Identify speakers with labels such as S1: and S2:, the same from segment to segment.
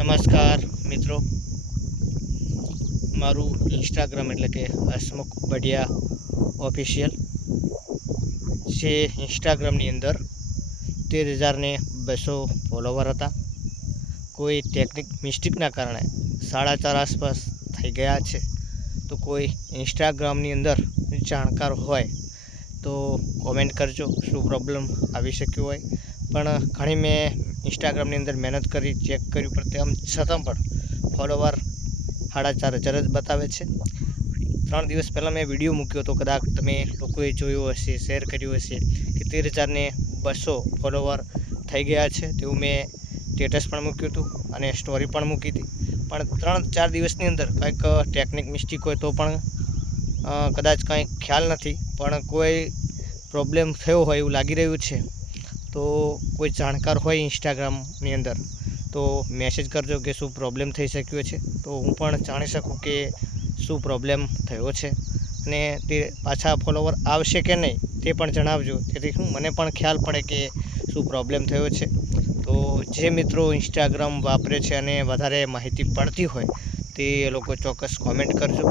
S1: નમસ્કાર, મિત્રો. મારું ઇન્સ્ટાગ્રામ એટલે કે હસમુખ બઢિયા ઓફિશિયલ જે ઇન્સ્ટાગ્રામની અંદર. તેર હજારને બસો ફોલોવર હતા. કોઈ ટેકનિક મિસ્ટેકના કારણે સાડા ચાર આસપાસ થઈ ગયા છે. તો કોઈ ઇન્સ્ટાગ્રામની અંદર જાણકાર હોય તો કોમેન્ટ કરજો, શું પ્રોબ્લેમ આવી શક્યો હોય. પણ ઘણી મેં ઇન્સ્ટાગ્રામની અંદર મહેનત કરી ચેક કર્યું પણ તેમ છતાં પણ ફોલોવર સાડા ચાર હજાર જ બતાવે છે. ત્રણ દિવસ પહેલાં મેં વીડિયો મૂક્યો હતો, કદાચ તમે લોકોએ જોયો હશે શેર કર્યું હશે, કે તેર હજારને બસો ફોલોવર થઈ ગયા છે તેવું મેં સ્ટેટસ પણ મૂક્યું હતું અને સ્ટોરી પણ મૂકી હતી. પણ ત્રણ ચાર દિવસની અંદર કંઈક ટેકનિક મિસ્ટેક હોય તો પણ કદાચ કંઈ ખ્યાલ નથી, પણ કોઈ પ્રોબ્લેમ થયો હોય એવું લાગી રહ્યું છે. તો કોઈ જાણકાર હોય ઇન્સ્ટાગ્રામની અંદર, તો મેસેજ કરજો કે શું પ્રોબ્લેમ થઈ શક્યો છે. તો હું પણ જાણી શકું કે શું પ્રોબ્લેમ થયો છે અને તે પાછા ફોલોવર આવશે કે નહીં તે પણ જણાવજો. તેથી હું, મને પણ ખ્યાલ પડે કે શું પ્રોબ્લેમ થયો છે. તો જે મિત્રો ઇન્સ્ટાગ્રામ વાપરે છે અને વધારે માહિતી પડતી હોય તે લોકો ચોક્કસ કોમેન્ટ કરજો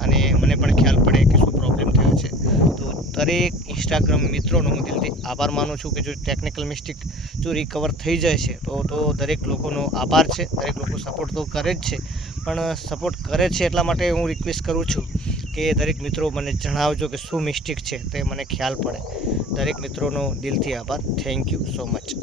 S1: અને મને પણ ખ્યાલ પડે કે શું પ્રોબ્લેમ થયો છે તો દરેક ઇન્સ્ટાગ્રામ મિત્રોનો હું દિલથી આભાર માનું છું કે જો ટેકનિકલ મિસ્ટેક જો રિકવર થઈ જાય છે, તો તો દરેક લોકોનો આભાર છે, દરેક લોકો સપોર્ટ તો કરે જ છે, પણ સપોર્ટ કરે છે એટલા માટે હું રિક્વેસ્ટ કરું છું કે દરેક મિત્રો મને જણાવજો કે શું મિસ્ટેક છે તે મને ખ્યાલ પડે. દરેક મિત્રોનો દિલથી આભાર. Thank you so much